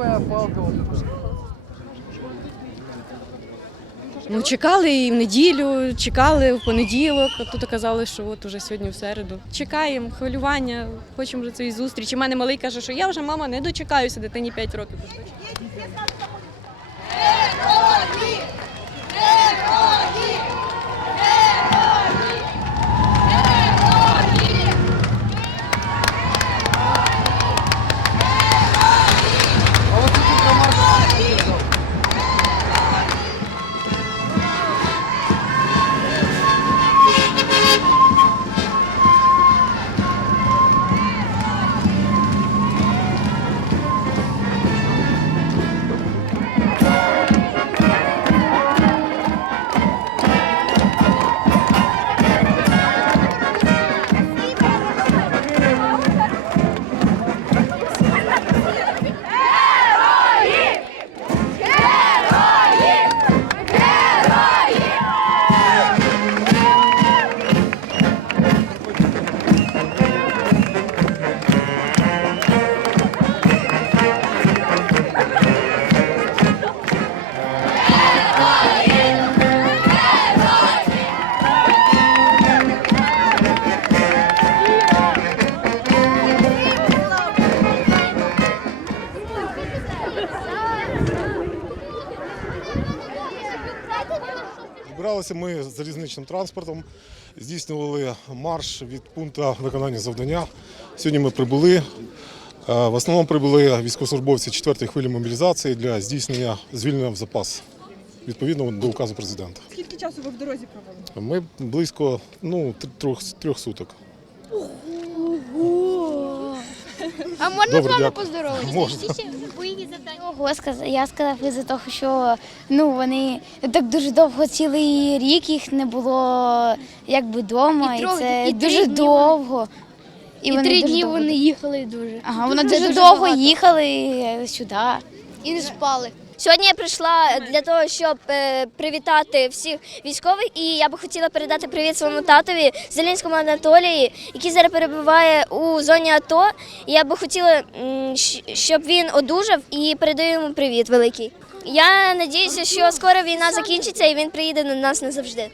эта? Ну, чекали і в неділю, чекали в понеділок, а тут казали, що от уже сьогодні в середу. Чекаємо, хвилювання, хочемо вже цієї зустрічі. У мене малий каже, що я вже мама не дочекаюся, дитині 5 років. Збиралися ми з залізничним транспортом, здійснювали марш від пункту виконання завдання. Сьогодні ми прибули. Е, В основному прибули військовослужбовці 4-ї хвилі мобілізації для здійснення звільнення в запас відповідно до указу президента. Скільки часу ви в дорозі провели? Ми близько ну, трьох, трьох суток. А можна Добре, з вами дякую. поздороватися? Можна. Бойові сказати. Я сказав із-за того, що ну вони так дуже довго цілий рік їх не було якби вдома, І і, це і три дуже дні довго. І, вони три дуже дні довго- вони їхали дуже. Ага, вони дуже, дуже довго багато. їхали сюди. І не спали. Сьогодні я прийшла для того, щоб е, привітати всіх військових, і я би хотіла передати привіт своєму татові Зеленському Анатолії, який зараз перебуває у зоні АТО. Я би хотіла, щоб він одужав і передаю йому привіт великий. Я надіюся, що скоро війна закінчиться і він приїде до нас назавжди.